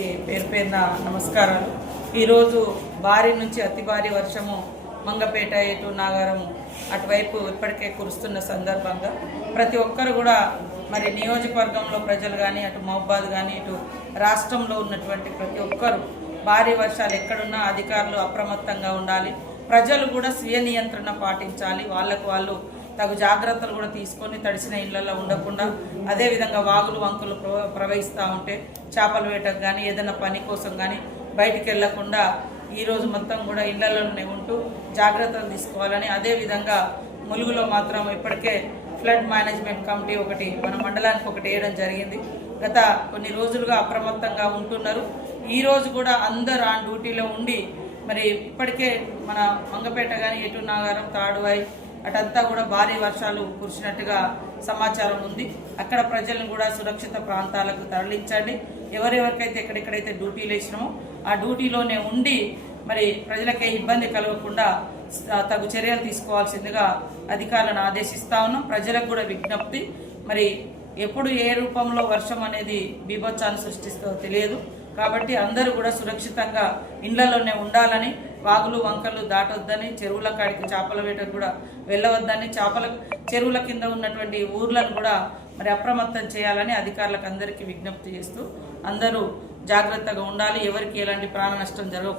పేరు పేరున నమస్కారాలు. ఈరోజు భారీ నుంచి అతి భారీ వర్షము మంగపేట ఇటు నాగారం అటువైపు ఇప్పటికే కురుస్తున్న సందర్భంగా ప్రతి ఒక్కరు కూడా మరి నియోజకవర్గంలో ప్రజలు కానీ అటు మహబాద్ కానీ ఇటు రాష్ట్రంలో ఉన్నటువంటి ప్రతి ఒక్కరు భారీ వర్షాలు ఎక్కడున్నా అధికారులు అప్రమత్తంగా ఉండాలి. ప్రజలు కూడా స్వీయ నియంత్రణ పాటించాలి. వాళ్ళకు వాళ్ళు తగు జాగ్రత్తలు కూడా తీసుకొని తడిసిన ఇళ్లలో ఉండకుండా, అదేవిధంగా వాగులు వంకులు ప్రవహిస్తూ ఉంటే చేపల వేటకు కానీ ఏదైనా పని కోసం కానీ బయటికి వెళ్లకుండా ఈరోజు మొత్తం కూడా ఇళ్లలోనే ఉంటూ జాగ్రత్తలు తీసుకోవాలని, అదేవిధంగా ములుగులో మాత్రం ఇప్పటికే ఫ్లడ్ మేనేజ్మెంట్ కమిటీ ఒకటి మన మండలానికి ఒకటి వేయడం జరిగింది. గత కొన్ని రోజులుగా అప్రమత్తంగా ఉంటున్నారు. ఈరోజు కూడా అందరూ ఆ డ్యూటీలో ఉండి మరి ఇప్పటికే మన మంగపేట కానీ ఎటు నాగారం తాడువాయి అటంతా కూడా భారీ వర్షాలు కురిసినట్టుగా సమాచారం ఉంది. అక్కడ ప్రజలను కూడా సురక్షిత ప్రాంతాలకు తరలించండి. ఎవరెవరికైతే ఎక్కడెక్కడైతే డ్యూటీలు వేసినామో ఆ డ్యూటీలోనే ఉండి మరి ప్రజలకే ఇబ్బంది కలగకుండా తగు చర్యలు తీసుకోవాల్సిందిగా అధికారులను ఆదేశిస్తా ఉన్నాం. ప్రజలకు కూడా విజ్ఞప్తి, మరి ఎప్పుడు ఏ రూపంలో వర్షం అనేది బీభత్సాన్ని సృష్టిస్తుందో తెలియదు కాబట్టి అందరూ కూడా సురక్షితంగా ఇళ్లలోనే ఉండాలని, వాగులు వంకలు దాటొద్దని, చెరువుల కాడికి చేపల వేటకు కూడా వెళ్ళవద్దని, చెరువుల కింద ఉన్నటువంటి ఊర్లను కూడా మరి అప్రమత్తం చేయాలని అధికారులకు అందరికీ విజ్ఞప్తి చేస్తూ అందరూ జాగ్రత్తగా ఉండాలి. ఎవరికి ఎలాంటి ప్రాణ నష్టం జరగకూడదు.